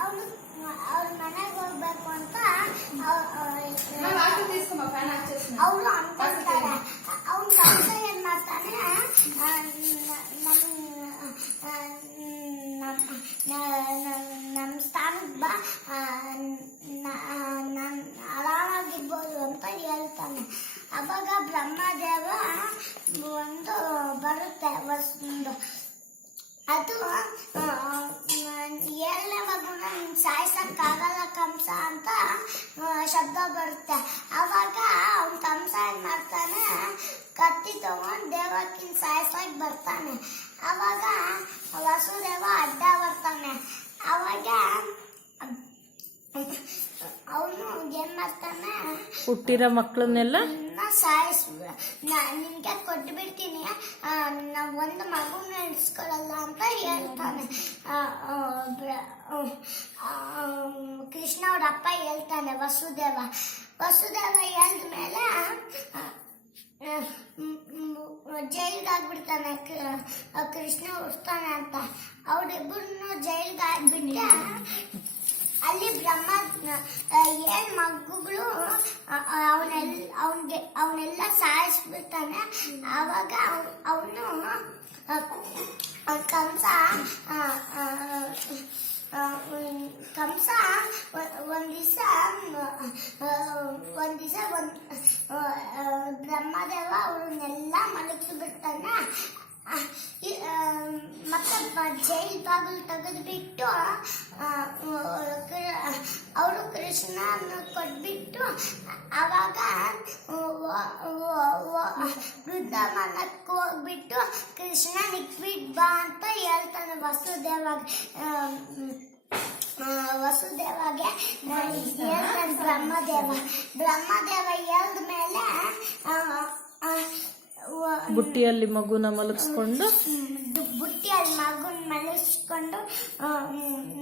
ಅವನು ಅವ್ರ ಮನೆಗೆ ಹೋಗ್ಬೇಕು ಅಂತ ಅವರು ಅನ್ಕೊಂತಾರೆ. ಅವ್ನ ಕಂಸ ಏನ್ ಮಾಡ್ತಾನೆ, ನಮ್ಮ ಸ್ಥಾನಕ್ಕೆ ಬಾ, ಆರಾಮಾಗಿರ್ಬೋದು ಅಂತ ಹೇಳ್ತಾನೆ. ಅವಾಗ ಬ್ರಹ್ಮದೇವ ಒಂದು ಬರುತ್ತೆ ಒಂದು, ಅದು 7ನೇ ಮಗುನ ಸಾಯಿಸಕ್ಕಾಗಲ್ಲ ಕಂಸ ಅಂತ ಶಬ್ದ ಬರುತ್ತೆ. ಅವಾಗ ಅವ್ನ ಕಂಸ ಏನ್ ಮಾಡ್ತಾನೆ, ಕತ್ತಿ ತಗೊಂಡು ದೇವಕ್ಕಿನ ಸಾಯಿಸಕ್ ಬರ್ತಾನೆ. ಅವಾಗ ವಸುದೇವ ಅಡ್ಡ ಬರ್ತಾನೆ. ಅವಾಗ ಅವನು ಏನ್ ಮಾಡ್ತಾನೆ, ಹುಟ್ಟಿರೋ ಮಕ್ಕಳನ್ನೆಲ್ಲ ನಿನ್ಗೆ ಕೊಟ್ಟು ಬಿಡ್ತೀನಿ, ಒಂದು ಮಗುನ ಇಡ್ಸ್ಕೊಳಲ್ಲ ಅಂತ ಹೇಳ್ತಾನೆ. ಕೃಷ್ಣ ಅವ್ರ ಅಪ್ಪ ಹೇಳ್ತಾನೆ ವಸುದೇವ ಹೇಳಿದ್ಮೇಲೆ ಜೈಲ್ಗೆ ಆಗ್ಬಿಡ್ತಾನೆ. ಕೃಷ್ಣ ಹುಡ್ತಾನೆ ಅಂತ ಅವ್ರಿಬ್ಬರನ್ನು ಜೈಲ್ಗೆ ಆಗ್ಬಿಟ್ಟೆ. ಅಲ್ಲಿ ಬ್ರಹ್ಮ 7 ಮಗುಗಳು ಅವನೆಲ್ಲ ಸಾಯಿಸ್ಬಿಡ್ತಾನೆ. ಆವಾಗ ಅವನು ಕಂಸ ಒಂದ್ ದಿವಸ ಬ್ರಹ್ಮದೇವ ಅವ್ರನ್ನೆಲ್ಲ ಮಲಗಿಸ್ಬಿಡ್ತಾನೆ. ಮತ್ತೆ ಜೈಲ್ ಬಾಗಿಲು ತೆಗೆದ್ಬಿಟ್ಟು ಅವರು ಕೃಷ್ಣನ ಕೊಟ್ಬಿಟ್ಟು ಅವಾಗ ವೃಂದಾವನಕ್ಕೆ ಹೋಗ್ಬಿಟ್ಟು ಕೃಷ್ಣನಿಗೆ ಬಿಟ್ ಬಾ ಅಂತ ಹೇಳ್ತಾನೆ ವಸುದೇವಗೆ ಹೇಳ್ತಾನೆ ಬ್ರಹ್ಮದೇವ ಹೇಳಿದ ಮೇಲೆ ಬುಟ್ಟಿಯಲ್ಲಿ ಮಗುನ ಮಲಗಿಸ್ಕೊಂಡು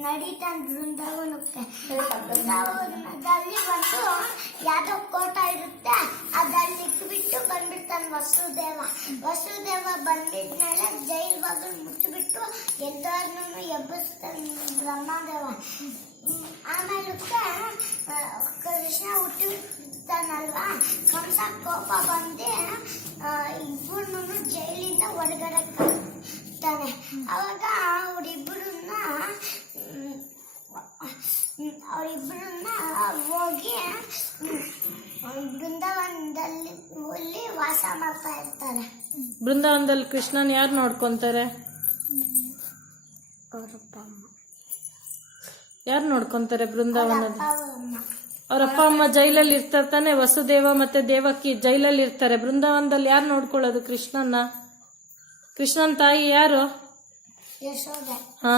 ನಡೀತಾನೆ ಬೃಂದಾವನಕ್ಕೆ. ಬೃಂದಾವನದಲ್ಲಿ ಒಂದು ಯಾವ್ದೋ ಕೋಟ ಇರುತ್ತೆ, ಅದಲ್ಲಿ ಇಟ್ಬಿಟ್ಟು ಬಂದ್ಬಿಡ್ತಾನೆ ವಸುದೇವ ಬಂದ್ಬಿಟ್ಮೇಲೆ ಜೈಲ್ ಬಾಗಿಲು ಮುಚ್ಚಿಬಿಟ್ಟು ಎಲ್ಲರನ್ನೂ ಎಬ್ಬಿಸ್ತಾನೆ ಬ್ರಹ್ಮದೇವ. ಆಮೇಲೆ ಕೃಷ್ಣ ಹುಟ್ಟಿರ್ತಾನಲ್ವಾ, ಕಂಸ ಕೋಪ ಬಂದೆ ಇಬ್ಬರನ್ನು ಜೈಲಿಂದ ಹೊರಗಡೆ ಕಳಿಸ್ತಾನೆ. ಅವಾಗ ಅವರಿಬ್ಬರನ್ನ ಹೋಗಿ ಬೃಂದಾವನದಲ್ಲಿ ವಾಸ ಮಾಡ್ತಾ ಇರ್ತಾರೆ. ಬೃಂದಾವನದಲ್ಲಿ ಕೃಷ್ಣನ್ ಯಾರು ನೋಡ್ಕೊಂತಾರೆ? ಯಾರು ನೋಡ್ಕೊಂತಾರೆ ಬೃಂದಾವನದಲ್ಲಿ? ಅವ್ರ ಅಪ್ಪ ಅಮ್ಮ ಜೈಲಲ್ಲಿ ಇರ್ತಾರೆ ತಾನೆ. ವಸುದೇವ ಮತ್ತೆ ದೇವಕಿ ಜೈಲಲ್ಲಿ ಇರ್ತಾರೆ. ಬೃಂದಾವನದಲ್ಲಿ ಯಾರು ನೋಡ್ಕೊಳ್ಳೋದು ಕೃಷ್ಣನ್ ತಾಯಿ ಯಾರು? ಯಶೋದೆ. ಹಾ.